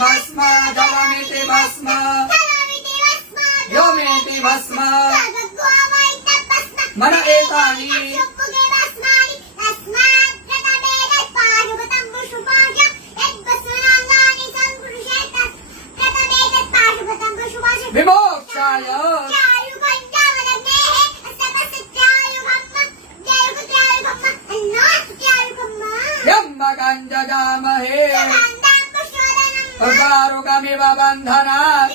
भस्म जलमिति भस्म व्योमेति भस्म मन एतानि विमोक्षाय जगामहे अकारुकमिव बन्धनात्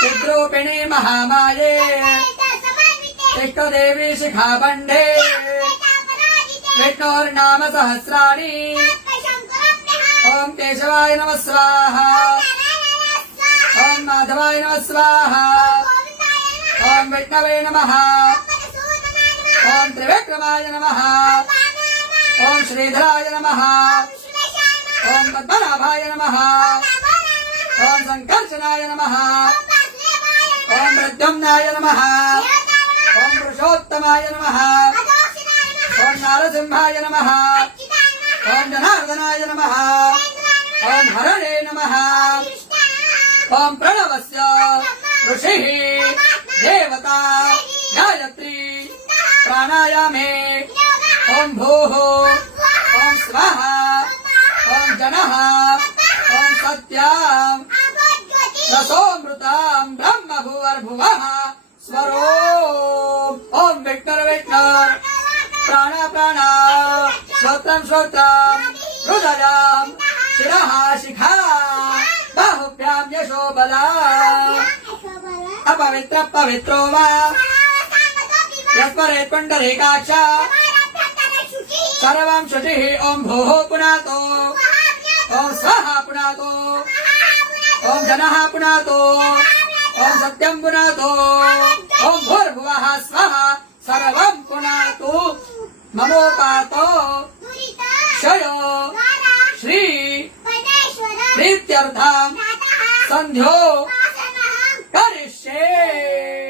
चिद्रूपिणी महामाये तिष्ठदेवी शिखाबन्धे विष्णोर्नाम सहस्राणि ओम केशवाय नमः स्वाहा ओम माधवाय नमः स्वाहा ओम विष्णवे नमः ओम त्रिविक्रमाय नमः ओम श्रीधराय नमः ओम पद्मनाभाय नमः ओम संकर्षणाय नमः ओम प्रद्युम्नाय नमः ओम पुरुषोत्तमाय नमः ओम नारसिंहाय नमः ओम जनार्दनाय नमः ओम हरणे नमः ओम प्रणवस्य ऋषिः देवता गायत्री प्राणायामे ओम भूः ओम स्वाहा ओम जनः ओम सत्याम् रसोमृतां ब्रह्म भुवर्भुवः स्वरो ओम विष्णुर विष्णुर प्राण प्राण श्रोत्रं श्रोत्रं हृदयं शिरः शिखा बाहुभ्यां यशो बला अपवित्र पवित्रो वा यस्मरे कुण्डलीकाक्ष सर्वं शुचिः ओम भूः पुनातो ओम स्वाहा पुनातो ओम जनः पुनातो ओम सत्यं पुनातो ओम भूर्भुवः स्वः सर्वं पुनातु ममोपातो क्षयो श्री प्रीत्यर्थं संध्यो करिष्ये।